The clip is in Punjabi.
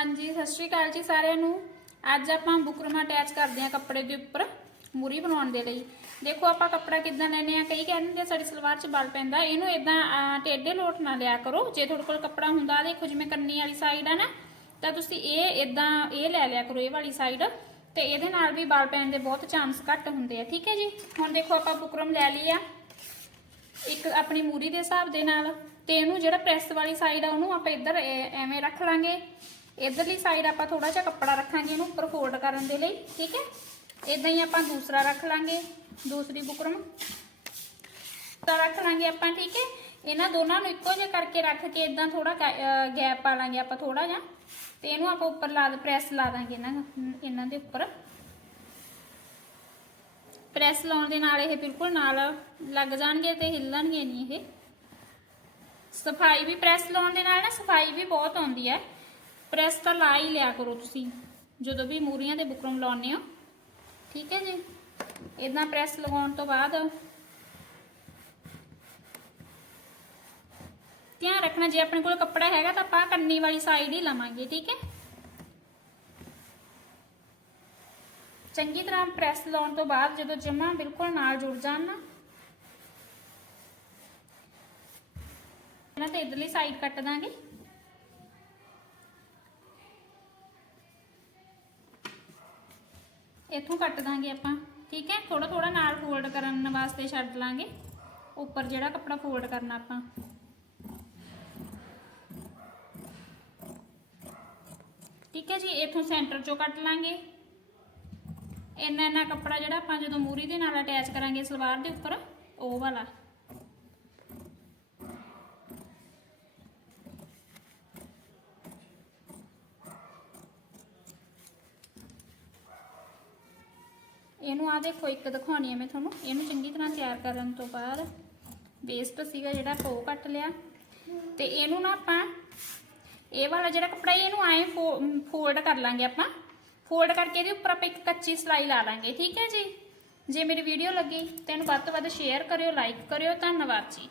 ਹਾਂਜੀ, ਸਤਿ ਸ਼੍ਰੀ ਅਕਾਲ ਜੀ ਸਾਰਿਆਂ ਨੂੰ। ਅੱਜ ਆਪਾਂ ਬੁਕਰਮ ਅਟੈਚ ਕਰਦੇ ਹਾਂ ਕੱਪੜੇ ਦੇ ਉੱਪਰ ਮੂਰੀ ਬਣਾਉਣ ਦੇ ਲਈ। ਦੇਖੋ ਆਪਾਂ ਕੱਪੜਾ ਕਿੱਦਾਂ ਲੈਨੇ ਆ ਕਈ ਕਹਿੰਦੇ ਆ ਸਾਡੀ ਸਲਵਾਰ 'ਚ ਬਲ ਪੈਂਦਾ, ਇਹਨੂੰ ਇਦਾਂ ਟੇਢੇ ਲੋਟ ਨਾ ਲਿਆ ਕਰੋ। ਜੇ ਤੁਹਾਡੇ ਕੋਲ ਕੱਪੜਾ ਹੁੰਦਾ, ਦੇਖੋ ਜਿਵੇਂ ਕੰਨੀ ਵਾਲੀ ਸਾਈਡ ਆ ਨਾ, ਤਾਂ ਤੁਸੀਂ ਇਹ ਇਦਾਂ ਇਹ ਲੈ ਲਿਆ ਕਰੋ, ਇਹ ਵਾਲੀ ਸਾਈਡ ਤੇ ਇਹਦੇ ਨਾਲ ਵੀ ਬਲ ਪੈਣ ਦੇ ਬਹੁਤ ਚਾਂਸ ਘੱਟ ਹੁੰਦੇ ਆ, ਠੀਕ ਹੈ ਜੀ? ਹੁਣ ਦੇਖੋ ਆਪਾਂ ਬੁਕਰਮ ਲੈ ਲਈ ਆ। ਇੱਕ ਆਪਣੀ ਮੂਰੀ ਦੇ ਹਿਸਾਬ ਦੇ ਨਾਲ। ਤੇ ਇਹਨੂੰ ਜਿਹੜਾ ਪ੍ਰੈਸ ਵਾਲੀ ਸਾਈਡ ਆ, ਉਹਨੂੰ ਆਪਾਂ ਇੱਧਰ ਐਵੇਂ ਰੱਖ ਲਾਂਗੇ। ਇਧਰਲੀ ਸਾਈਡ ਆਪਾਂ ਥੋੜਾ ਜਿਹਾ ਕੱਪੜਾ ਰੱਖਾਂਗੇ ਇਹਨੂੰ ਉੱਪਰ ਫੋਲਡ ਕਰਨ ਦੇ ਲਈ, ਠੀਕ ਹੈ? ਇਦਾਂ ਹੀ ਆਪਾਂ ਦੂਸਰਾ ਰੱਖ ਲਾਂਗੇ, ਦੂਸਰੀ ਬੁਕਰਮ। ਤਾਂ ਰੱਖ ਲਾਂਗੇ ਆਪਾਂ, ਠੀਕ ਹੈ? ਇਹਨਾਂ ਦੋਨਾਂ ਨੂੰ ਇੱਕੋ ਜਿਹਾ ਕਰਕੇ ਰੱਖ ਕੇ ਇਦਾਂ ਥੋੜਾ ਗੈਪ ਪਾ ਲਾਂਗੇ ਆਪਾਂ ਥੋੜਾ ਜਿਹਾ। ਤੇ ਇਹਨੂੰ ਆਪਾਂ ਉੱਪਰ ਲਾ ਪ੍ਰੈਸ ਲਾ ਦਾਂਗੇ ਇਹਨਾਂ ਇਹਨਾਂ ਦੇ ਉੱਪਰ। ਪ੍ਰੈਸ ਲਾਉਣ ਦੇ ਨਾਲ ਇਹ ਬਿਲਕੁਲ ਨਾਲ ਲੱਗ ਜਾਣਗੇ ਤੇ ਹਿੱਲਣਗੇ ਨਹੀਂ ਇਹ। ਸਫ਼ਾਈ ਵੀ ਪ੍ਰੈਸ ਲਾਉਣ ਦੇ ਨਾਲ ਨਾ ਸਫ਼ਾਈ ਵੀ ਬਹੁਤ ਆਉਂਦੀ ਹੈ। ਪ੍ਰੈਸ ਤਾਂ ਲਾ ਹੀ ਲਿਆ ਕਰੋ ਤੁਸੀਂ। ਜਦੋਂ ਵੀ ਮੂਰੀਆਂ ਦੇ ਬੁਕਰਮ ਲਾਉਣੇ ਹੋ। ਠੀਕ ਹੈ ਜੀ। ਇਦਾਂ ਪ੍ਰੈਸ ਲਗਾਉਣ ਤੋਂ ਬਾਅਦ ਧਿਆਨ ਰੱਖਣਾ, ਜੇ ਆਪਣੇ ਕੋਲ ਕੱਪੜਾ ਹੈਗਾ ਤਾਂ ਆਪਾਂ ਕੰਨੀ ਵਾਲੀ ਸਾਈਡ ਹੀ ਲਵਾਂਗੇ, ਠੀਕ ਹੈ। ਚੰਗੀ ਤਰ੍ਹਾਂ ਪ੍ਰੈਸ ਲਾਉਣ ਤੋਂ ਬਾਅਦ ਜਦੋਂ ਜਮਾ ਬਿਲਕੁਲ ਨਾਲ ਜੁੜ ਜਾਣ ਨਾ। ਇਹਨਾਂ ਤੇ ਇਧਰਲੀ ਸਾਈਡ ਕੱਟ ਦਾਂਗੇ। ਇੱਥੋਂ ਕੱਟ ਦਾਂਗੇ ਆਪਾਂ, ਠੀਕ ਹੈ? ਥੋੜਾ ਥੋੜਾ ਨਾਲ ਫੋਲਡ ਕਰਨ ਵਾਸਤੇ ਛੱਡ ਲਾਂਗੇ। ਉੱਪਰ ਜਿਹੜਾ ਕੱਪੜਾ ਫੋਲਡ ਕਰਨਾ ਆਪਾਂ। ਠੀਕ ਹੈ ਜੀ, ਇੱਥੋਂ ਸੈਂਟਰ ਚੋਂ ਕੱਟ ਲਾਂਗੇ। ਇੰਨਾ ਇੰਨਾ ਕੱਪੜਾ ਜਿਹੜਾ ਆਪਾਂ ਜਦੋਂ ਮੂਰੀ ਦੇ ਨਾਲ ਅਟੈਚ ਕਰਾਂਗੇ ਸਲਵਾਰ ਦੇ ਉੱਪਰ, ਉਹ ਵਾਲਾ। ਇਹਨੂੰ ਆ ਦੇਖੋ, ਇੱਕ ਦਿਖਾਉਣੀ ਹੈ ਮੈਂ ਤੁਹਾਨੂੰ। ਇਹਨੂੰ ਚੰਗੀ ਤਰ੍ਹਾਂ ਤਿਆਰ ਕਰਨ ਤੋਂ ਬਾਅਦ ਵੇਸਟ ਸੀਗਾ ਜਿਹੜਾ ਉਹ ਕੱਟ ਲਿਆ। ਤੇ ਇਹਨੂੰ ਨਾ ਆਪਾਂ, ਇਹ ਵਾਲਾ ਜਿਹੜਾ ਕੱਪੜਾ ਇਹਨੂੰ ਐਂ ਫੋਲਡ ਕਰ ਲਾਂਗੇ ਆਪਾਂ। ਫੋਲਡ ਕਰਕੇ ਇਹਦੇ ਉੱਪਰ ਆਪਾਂ ਇੱਕ ਕੱਚੀ ਸਲਾਈ ਲਾ ਲਾਂਗੇ, ਠੀਕ ਹੈ ਜੀ? ਜੇ ਮੇਰੀ ਵੀਡੀਓ ਲੱਗੀ ਤਾਂ ਇਹਨੂੰ ਵੱਧ ਤੋਂ ਵੱਧ ਸ਼ੇਅਰ ਕਰਿਓ ਲਾਈਕ ਕਰਿਓ, ਧੰਨਵਾਦ ਜੀ।